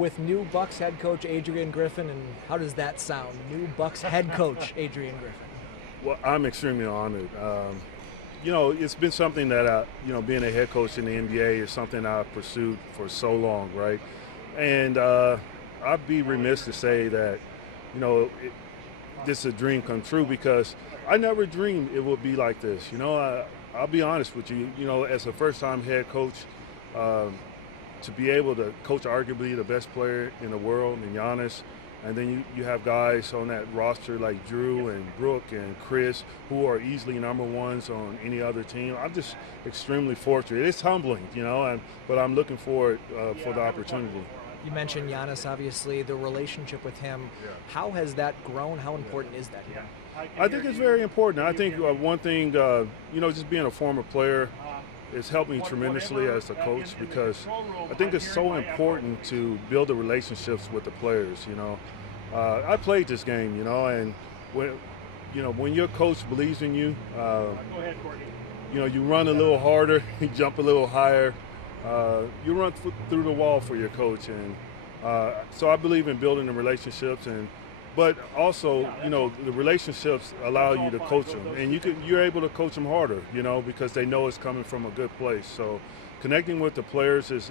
with new Bucks head coach Adrian Griffin, and how does that sound? New Bucks head coach Adrian Griffin. Well, I'm extremely honored. It's been something that being a head coach in the NBA is something I've pursued for so long, right? And I'd be remiss to say that, this is a dream come true, because I never dreamed it would be like this. I'll be honest with you. As a first-time head coach, to be able to coach arguably the best player in the world, in Giannis, and then you have guys on that roster like Drew and Brooke and Chris, who are easily number ones on any other team. I'm just extremely fortunate. It's humbling, but I'm looking forward for the opportunity. You mentioned Giannis, obviously, the relationship with him. How has that grown? How important is that here? I think it's very important. I think one thing, just being a former player, it's helped me tremendously as a coach, because I think it's so important to build the relationships with the players. I played this game, and when your coach believes in you, you run a little harder, you jump a little higher, you run through the wall for your coach, and so I believe in building the relationships, but also, the relationships allow you to coach them, and you're able to coach them harder, because they know it's coming from a good place. So connecting with the players is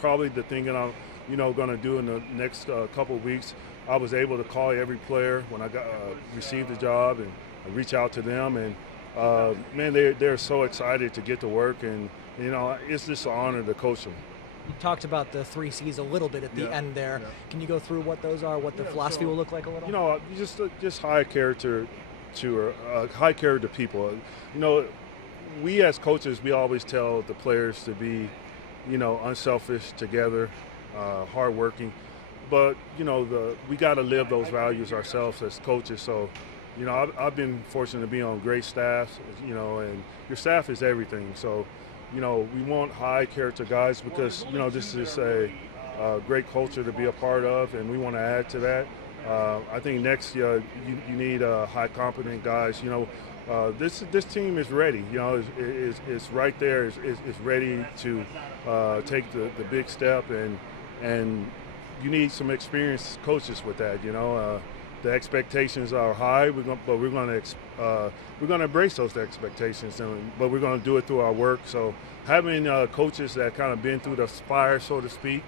probably the thing that I'm, going to do in the next couple of weeks. I was able to call every player when I received the job, and I reach out to them, and man, they're so excited to get to work, and it's just an honor to coach them. You talked about the 3 C's a little bit at the end there. Can you go through what those are, what the philosophy will look like a little? Just high character high character people. We as coaches, we always tell the players to be, unselfish, together, hardworking. But, we got to live those values ourselves as coaches. So, I've been fortunate to be on great staffs, and your staff is everything. So, we want high character guys, because, this is a great culture to be a part of, and we want to add to that. I think next year you need high competent guys. This team is ready. It's right there. It's ready to take the big step, and you need some experienced coaches with that. The expectations are high, but we're going to embrace those expectations, but we're going to do it through our work. So having coaches that kind of been through the fire, so to speak.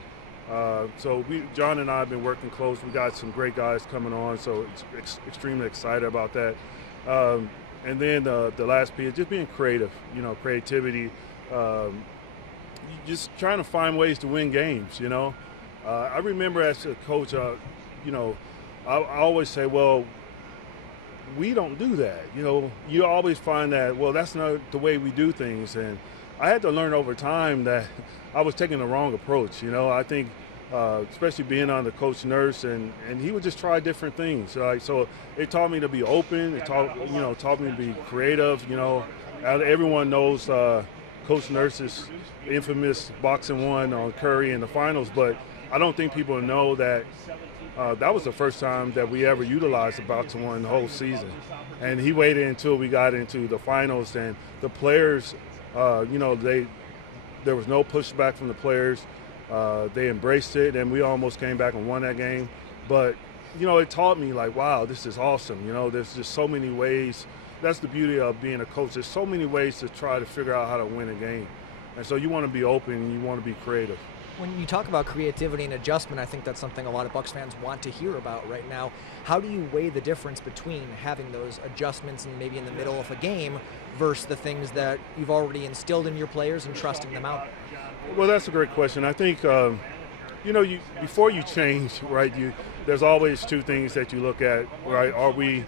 So John and I have been working close. We got some great guys coming on, so it's extremely excited about that. And then the last piece, just being creative. Creativity. Just trying to find ways to win games. I remember as a coach, I always say, well, we don't do that. You always find that, well, that's not the way we do things. And I had to learn over time that I was taking the wrong approach. I think, especially being on the Coach Nurse, and he would just try different things. So it taught me to be open. It taught me to be creative. Everyone knows Coach Nurse's infamous boxing one on Curry in the finals, but I don't think people know that that was the first time that we ever utilized the boxing one the whole season. And he waited until we got into the finals, and the players, there was no pushback from the players. They embraced it, and we almost came back and won that game. But, it taught me, like, wow, this is awesome. There's just so many ways. That's the beauty of being a coach. There's so many ways to try to figure out how to win a game. And so you want to be open, and you want to be creative. When you talk about creativity and adjustment, I think that's something a lot of Bucks fans want to hear about right now. How do you weigh the difference between having those adjustments and maybe in the middle of a game versus the things that you've already instilled in your players and trusting them out? Well, that's a great question. I think, before you change, right, there's always 2 things that you look at, right? Are we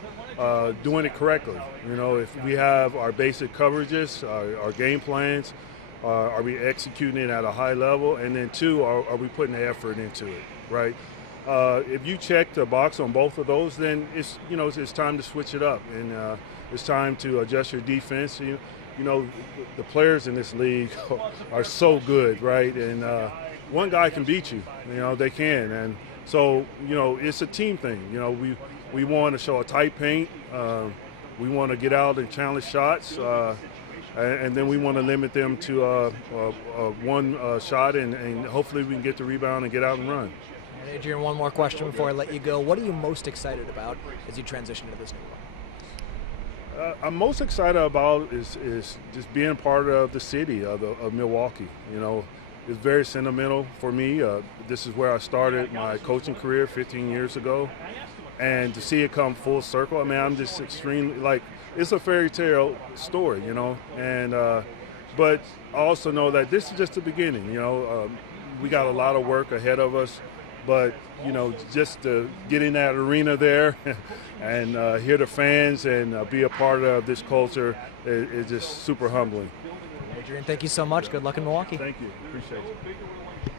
doing it correctly? If we have our basic coverages, our game plans, are we executing it at a high level? And then 2, are we putting the effort into it, right? If you check the box on both of those, then it's time to switch it up, and it's time to adjust your defense. The players in this league are so good, right? And one guy can beat you. They can, and so it's a team thing. We want to show a tight paint. We want to get out and challenge shots. and then we want to limit them to one shot, and hopefully we can get the rebound and get out and run. And Adrian, one more question before I let you go. What are you most excited about as you transition into this new role? I'm most excited about is just being part of the city of Milwaukee. You know, it's very sentimental for me. This is where I started my coaching career 15 years ago, and to see it come full circle, I mean, I'm just extremely, it's a fairy tale story, you know, and but I also know that this is just the beginning. You know, we got a lot of work ahead of us, but you know, just to get in that arena there and hear the fans and be a part of this culture is just super humbling. Adrian, thank you so much. Good luck in Milwaukee. Thank you. Appreciate it.